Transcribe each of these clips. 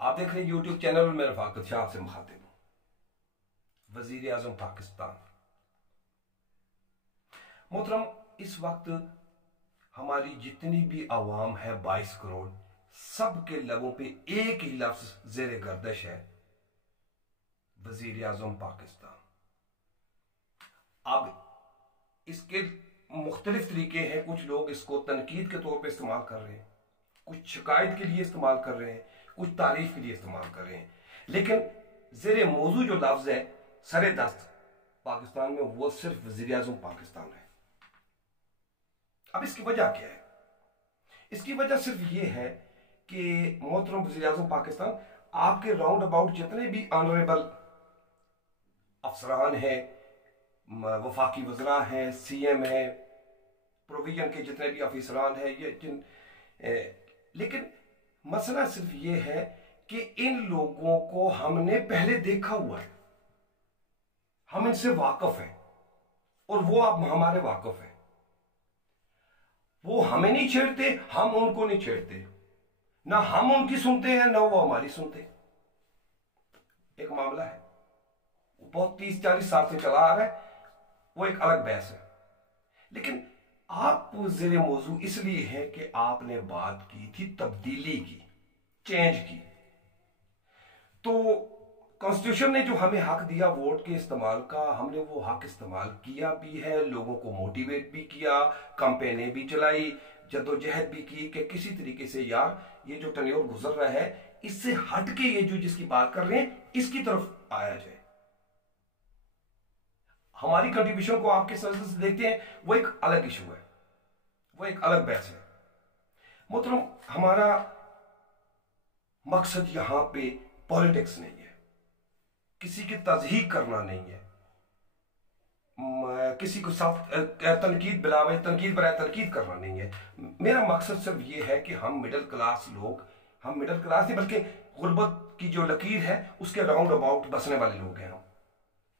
आप देख रहे हैं यूट्यूब चैनल और मैं रफाकत शाह आपसे मुखातिब हूं। वजीर आजम पाकिस्तान मोहतरम, इस वक्त हमारी जितनी भी आवाम है 22 करोड़, सब के लबों पे एक ही लफ्ज जेर गर्दश है, वजीर आजम पाकिस्तान। अब इसके मुख्तलिफ तरीके हैं। कुछ लोग इसको तनकीद के तौर पे इस्तेमाल कर रहे हैं, कुछ शिकायत के लिए इस्तेमाल कर रहे हैं, कुछ तारीफ के लिए इस्तेमाल कर रहे हैं। लेकिन जेर मौजू जो लफ्ज है सरे दस्त पाकिस्तान में, वो सिर्फ वजीर आजम पाकिस्तान है। अब इसकी वजह क्या है? इसकी वजह सिर्फ ये है कि मोहतरम वजीर आजम पाकिस्तान, आपके राउंड अबाउट जितने भी ऑनरेबल अफसरान हैं, वफाकी वज़रा हैं, सीएम हैं, प्रोविजन के जितने भी अफसरान हैं, लेकिन मसला सिर्फ ये है कि इन लोगों को हमने पहले देखा हुआ है, हम इनसे वाकिफ हैं और वो अब हमारे वाकिफ हैं। वो हमें नहीं छेड़ते, हम उनको नहीं छेड़ते, ना हम उनकी सुनते हैं ना वो हमारी सुनते। एक मामला है, बहुत 30-40 साल से चला आ रहा है, वो एक अलग बहस है। लेकिन आप ज़ेरे मौजू इसलिए है कि आपने बात की थी तब्दीली की, चेंज की। तो कॉन्स्टिट्यूशन ने जो हमें हक दिया वोट के इस्तेमाल का, हमने वो हक इस्तेमाल किया भी है, लोगों को मोटिवेट भी किया, कैंपेनें भी चलाई, जद्दोजहद भी की कि किसी तरीके से यार ये जो टन्योर गुजर रहा है इससे हट के ये जो जिसकी बात कर रहे हैं इसकी तरफ आया जाए। हमारी कंट्रीब्यूशन को आपके नजर से देखते हैं, वो एक अलग इशू है, वो एक अलग बहस है। मोहतरम, हमारा मकसद यहां पे पॉलिटिक्स नहीं है, किसी की तज़हीक करना नहीं है, किसी को साथ तनकीद बिलावे तनकीद बराए तनकीद करना नहीं है। मेरा मकसद सिर्फ ये है कि हम मिडिल क्लास लोग, हम मिडिल क्लास नहीं बल्कि गुर्बत की जो लकीर है उसके राउंड अबाउट बसने वाले लोग हैं हम।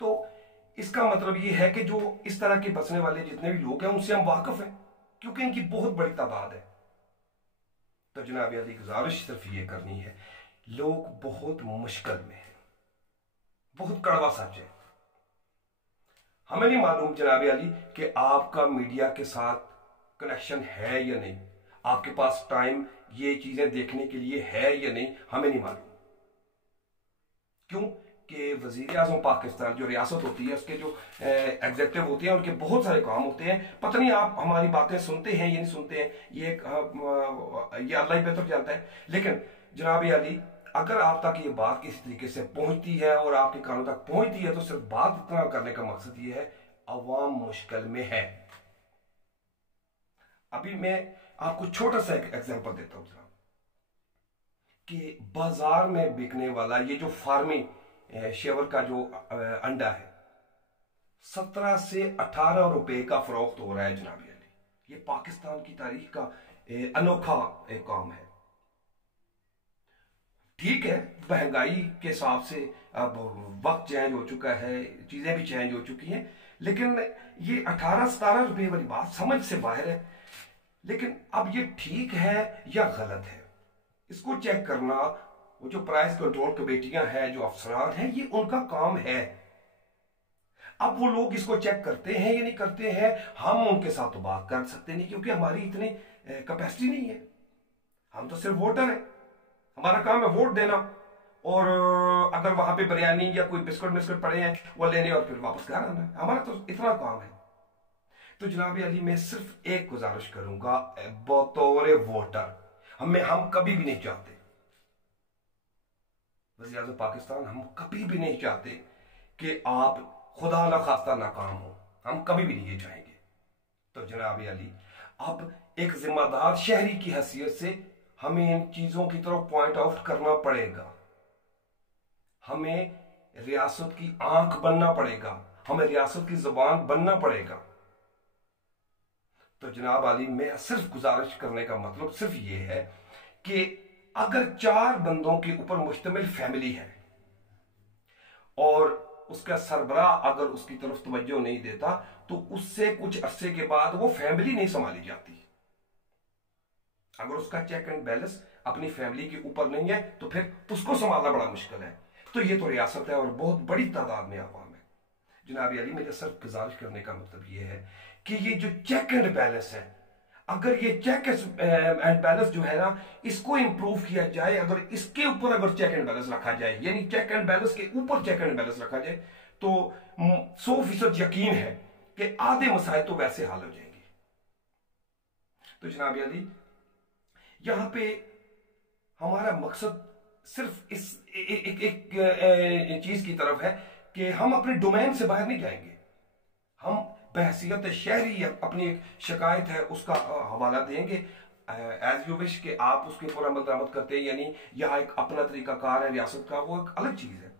तो इसका मतलब ये है कि जो इस तरह के बसने वाले जितने भी लोग हैं उनसे हम वाकिफ हैं, क्योंकि इनकी बहुत बड़ी तादाद है। तो जनाब अली, गुजारिश सिर्फ ये करनी है, लोग बहुत मुश्किल में हैं, बहुत कड़वा सच है। हमें नहीं मालूम जनाब अली कि आपका मीडिया के साथ कनेक्शन है या नहीं, आपके पास टाइम ये चीजें देखने के लिए है या नहीं, हमें नहीं मालूम। क्यों कि वजीर आजम पाकिस्तान जो रियासत होती है, उसके जो एग्जेक्टिव होते हैं, उनके बहुत सारे काम होते हैं। पता नहीं आप हमारी बातें सुनते हैं या नहीं सुनते हैं, ये अल्लाह ही बेहतर जानता है। लेकिन जनाब अली, अगर आप तक ये बात किसी तरीके से पहुंचती है और आपके कानों तक पहुंचती है, तो सिर्फ बात इतना करने का मकसद ये है, अवाम मुश्किल में है। अभी मैं आपको छोटा सा एक एग्जांपल देता हूं जनाब, कि बाजार में बिकने वाला ये जो फार्मी शेवर का जो अंडा है, 17 से 18 रुपए का फरोख्त हो रहा है जनाब अली। ये पाकिस्तान की तारीख का अनोखा एक काम है। ठीक है, महंगाई के हिसाब से अब वक्त चेंज हो चुका है, चीजें भी चेंज हो चुकी हैं, लेकिन ये 18-17 रुपए वाली बात समझ से बाहर है। लेकिन अब ये ठीक है या गलत है, इसको चेक करना वो जो प्राइस कंट्रोल कमेटियां हैं, जो अफसरान हैं, ये उनका काम है। अब वो लोग इसको चेक करते हैं या नहीं करते हैं, हम उनके साथ तो बात कर सकते नहीं, क्योंकि हमारी इतनी कैपेसिटी नहीं है। हम तो सिर्फ वोटर हैं, हमारा काम है वोट देना, और अगर वहां पे बिरयानी या कोई बिस्कुट पड़े हैं वो लेने और फिर वापस घर आना है, हमारा तो इतना काम है। तो जनाब अली, मैं सिर्फ एक गुजारिश करूंगा बतौर वोटर, हम कभी भी नहीं चाहते, वज़ीर आज़म पाकिस्तान, हम कभी भी नहीं चाहते कि आप खुदा ना खास्ता नाकाम हो, हम कभी भी नहीं ये चाहेंगे। तो जनाब अली, अब एक जिम्मेदार शहरी की हैसियत से हमें इन चीजों की तरफ पॉइंट आउट करना पड़ेगा, हमें रियासत की आंख बनना पड़ेगा, हमें रियासत की जुबान बनना पड़ेगा। तो जनाब अली, मैं सिर्फ गुजारिश करने का मतलब सिर्फ ये है कि अगर 4 बंदों के ऊपर मुश्तमिल फैमिली है और उसका सरबराह अगर उसकी तरफ तवज्जो नहीं देता, तो उससे कुछ अरसे के बाद वो फैमिली नहीं संभाली जाती। अगर उसका चेक एंड बैलेंस अपनी फैमिली के ऊपर नहीं है, तो फिर उसको संभालना बड़ा मुश्किल है। तो ये तो रियासत है और बहुत बड़ी तादाद में आवाम है। जनाब अली, मेरे सिर्फ गुजारिश करने का मतलब ये है कि ये जो चेक एंड बैलेंस है, अगर ये चेक एंड बैलेंस जो है ना, इसको इंप्रूव किया जाए, अगर इसके ऊपर अगर चेक एंड बैलेंस रखा जाए, यानी चेक एंड बैलेंस के ऊपर चेक एंड बैलेंस रखा जाए, तो 100% यकीन है कि आधे मसाइल तो वैसे हल हो जाएंगे। तो जनाब अली, यहां पे हमारा मकसद सिर्फ इस एक चीज की तरफ है कि हम अपने डोमेन से बाहर नहीं जाएंगे। हम बहसीयत शहरी अपनी एक शिकायत है उसका हवाला देंगे, एज यू विश कि आप उसके ऊपर अमल दरामद करते हैं, यानी यहाँ एक अपना तरीकाकार है रियासत का, वो एक अलग चीज है।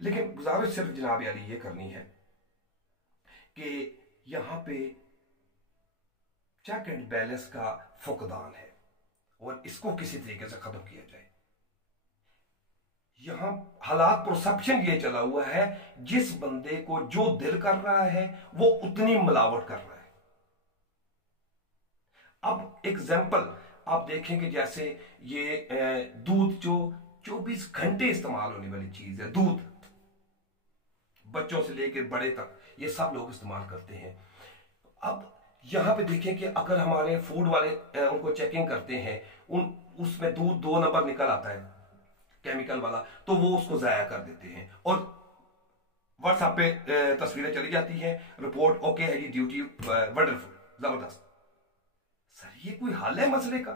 लेकिन गुजारिश सिर्फ जनाब अली ये करनी है कि यहाँ पे चेक एंड बैलेंस का फुकदान है और इसको किसी तरीके से खत्म किया जाए। यहां हालात परसेप्शन ये चला हुआ है, जिस बंदे को जो दिल कर रहा है वो उतनी मिलावट कर रहा है। अब एग्जाम्पल आप देखें कि जैसे ये दूध जो 24 घंटे इस्तेमाल होने वाली चीज है, दूध बच्चों से लेकर बड़े तक ये सब लोग इस्तेमाल करते हैं। अब यहां पे देखें कि अगर हमारे फूड वाले उनको चेकिंग करते हैं, उसमें दूध 2 नंबर निकल आता है केमिकल वाला, तो वो उसको जाया कर देते हैं और व्हाट्सएप पे तस्वीरें चली जाती हैं, रिपोर्ट ओके है जी, ड्यूटी वंडरफुल, जबरदस्त। सर ये कोई हल है मसले का?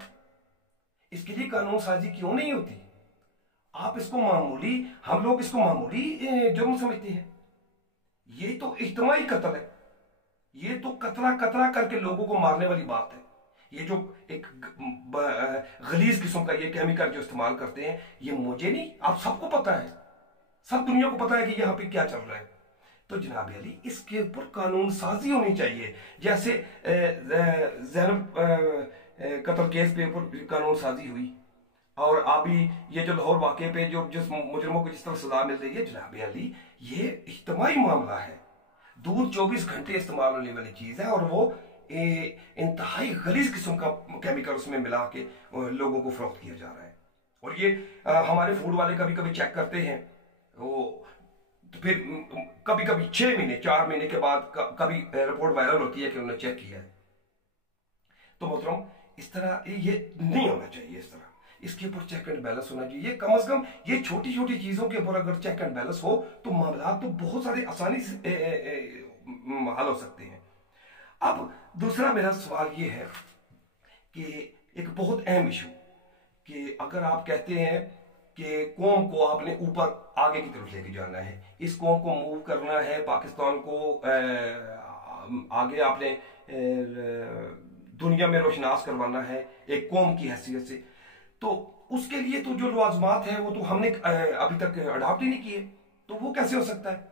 इसके लिए कानून साजी क्यों नहीं होती? आप इसको मामूली, हम लोग इसको मामूली जुर्म समझते हैं। ये तो इज्तिमाई कत्ल है, ये तो कतरा कतरा करके लोगों को मारने वाली बात है। ये जो एक गलीज किस्म का ये केमिकल जो इस्तेमाल करते हैं, ये मुझे नहीं, आप सबको पता है, सब दुनिया को पता है कि यहाँ पे क्या चल रहा है। तो जनाब अली, इसके ऊपर कानून साजी होनी चाहिए। जैसे ज़ैनब कत्ल केस पे ऊपर कानून साजी हुई, और अभी ये जो लाहौर वाकये पे जो जिस मुजरिमों को जिस तरह सजा मिल रही है, जनाब अली ये इज्तिमाई मामला है। दूध 24 घंटे इस्तेमाल होने वाली चीज है और वो इंतहाई गलीज किस्म का केमिकल उसमें मिला के लोगों को फरोख्त किया जा रहा है। और ये हमारे फूड वाले कभी कभी चेक करते हैं, वो तो फिर कभी कभी 6 महीने 4 महीने के बाद कभी रिपोर्ट वायरल होती है कि उन्होंने चेक किया है। तो मोहतरम, इस तरह ये नहीं होना चाहिए। इस तरह इसके ऊपर चेक एंड बैलेंस होना चाहिए। कम से कम ये छोटी छोटी चीजों के ऊपर अगर चेक एंड बैलेंस हो तो मामला तो बहुत सारे आसानी से हल हो सकते हैं। अब दूसरा मेरा सवाल ये है कि एक बहुत अहम इशू, कि अगर आप कहते हैं कि कौम को आपने ऊपर आगे की तरफ लेके जाना है, इस कौम को मूव करना है, पाकिस्तान को आगे आपने दुनिया में रोशनास करवाना है एक कौम की हैसियत से, तो उसके लिए तो जो लवाजमात है वो तो हमने अभी तक अडॉप्ट ही नहीं किए, तो वो कैसे हो सकता है?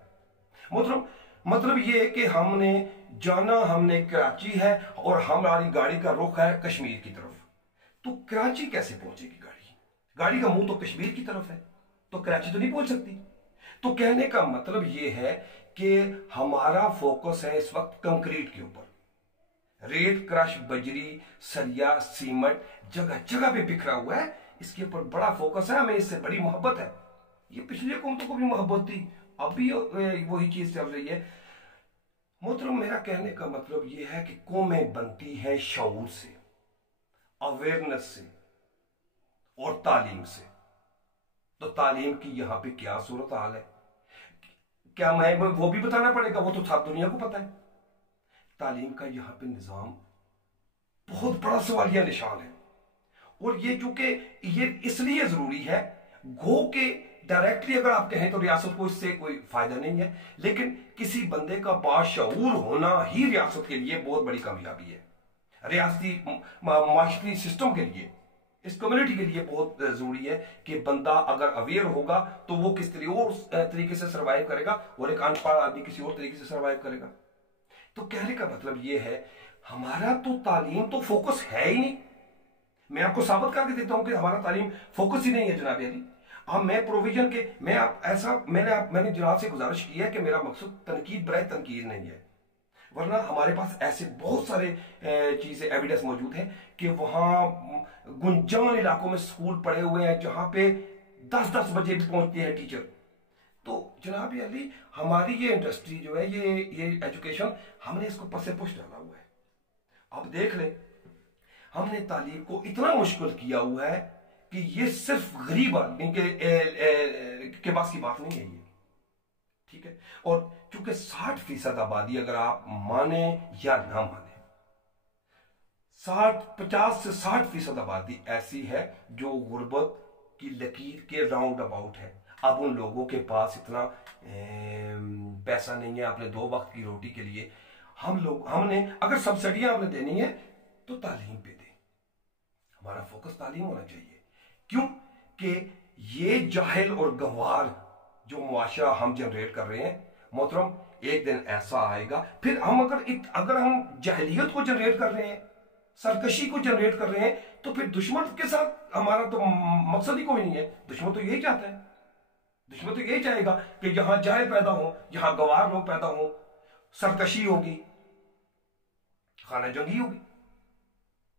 मतलब ये है कि हमने जाना, हमने कराची है और हमारी गाड़ी का रुख है कश्मीर की तरफ, तो कराची कैसे पहुंचेगी गाड़ी का मुंह तो कश्मीर की तरफ है, तो कराची तो नहीं पहुंच सकती। तो कहने का मतलब ये है कि हमारा फोकस है इस वक्त कंक्रीट के ऊपर, रेत, क्रश, बजरी, सरिया, सीमेंट जगह जगह पे बिखरा हुआ है, इसके ऊपर बड़ा फोकस है, हमें इससे बड़ी मोहब्बत है। ये पिछली हुकूमतों को भी मोहब्बत थी, अब भी वही चीज चल रही है। मोहतरम, मेरा कहने का मतलब ये है कि कौमें बनती हैं शऊर से, अवेयरनेस से और तालीम से। तो तालीम की यहां पे क्या सूरत हाल है? क्या मैं वो भी बताना पड़ेगा? वो तो सब दुनिया को पता है। तालीम का यहां पे निजाम बहुत बड़ा सवालिया निशान है, और ये चूंकि ये इसलिए जरूरी है, गो के डायरेक्टली अगर आप कहें तो रियासत को इससे कोई फायदा नहीं है, लेकिन किसी बंदे का बाशऊर होना ही रियासत के लिए बहुत बड़ी कामयाबी है, रियासती माशरी सिस्टम के लिए, इस कम्युनिटी के लिए बहुत जरूरी है कि बंदा अगर अवेयर होगा तो वो किस तरीके से सर्वाइव करेगा और एक अनपढ़ आदमी किसी और तरीके से सर्वाइव करेगा। तो कहने का मतलब ये है, हमारा तो तालीम तो फोकस है ही नहीं। मैं आपको साबित करके देता हूं कि हमारा तालीम फोकस ही नहीं है जनाब अली। अब मैं प्रोविजन के मैंने जनाब से गुजारिश की है कि मेरा मकसद तनकीद बराए तनकीद नहीं है। वरना हमारे पास ऐसे बहुत सारे चीजें एविडेंस मौजूद है कि वहां गुंजान इलाकों में स्कूल पड़े हुए हैं जहां पे 10-10 बजे भी पहुंचते हैं टीचर। तो जनाब अली, हमारी ये इंडस्ट्री जो है, ये एजुकेशन, हमने इसको पसे पुश डाला हुआ है। अब देख लें, हमने तालीम को इतना मुश्किल किया हुआ है कि ये सिर्फ गरीब आदमी के पास की बात नहीं है ये, ठीक है। और चूंकि 60% आबादी, अगर आप माने या ना माने, 50 से 60% आबादी ऐसी है जो गुर्बत की लकीर के राउंड अबाउट है। अब उन लोगों के पास इतना पैसा नहीं है अपने 2 वक्त की रोटी के लिए। हमने अगर सब्सिडियां आपने देनी है तो तालीम पे दें। हमारा फोकस तालीम होना चाहिए। क्यों कि ये जाहिल और गंवार जो मुआशरा हम जनरेट कर रहे हैं मोहतरम, एक दिन ऐसा आएगा, फिर हम अगर हम जाहिलियत को जनरेट कर रहे हैं, सरकशी को जनरेट कर रहे हैं, तो फिर दुश्मन के साथ हमारा तो मकसद ही कोई नहीं है। दुश्मन तो यही चाहता है, दुश्मन तो यही चाहेगा कि यहां जाहिल पैदा हो, यहां गंवार लोग पैदा हो, सरकशी होगी, खाना जंगी होगी।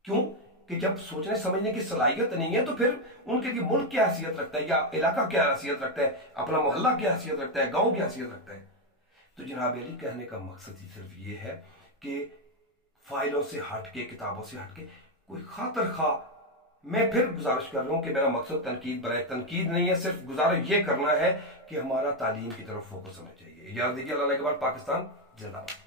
क्यों कि जब सोचने समझने की सलाहियत नहीं है तो फिर उनके लिए मुल्क क्या हैसियत रखता है, या इलाका क्या हैसियत रखता है, अपना मोहल्ला क्या हैसियत रखता है, गांव क्या हैसियत रखता है। तो जनाब अली, कहने का मकसद ही सिर्फ ये है कि फाइलों से हटके, किताबों से हटके कोई खातर खा, मैं फिर गुजारिश कर रहा हूं कि मेरा मकसद तनकीद बराए तनकीद नहीं है, सिर्फ गुजारा ये करना है कि हमारा तालीम की तरफ फोकस होना चाहिए। इजाजत दीजिए। अल्लाह के बाद पाकिस्तान जिंदाबाद।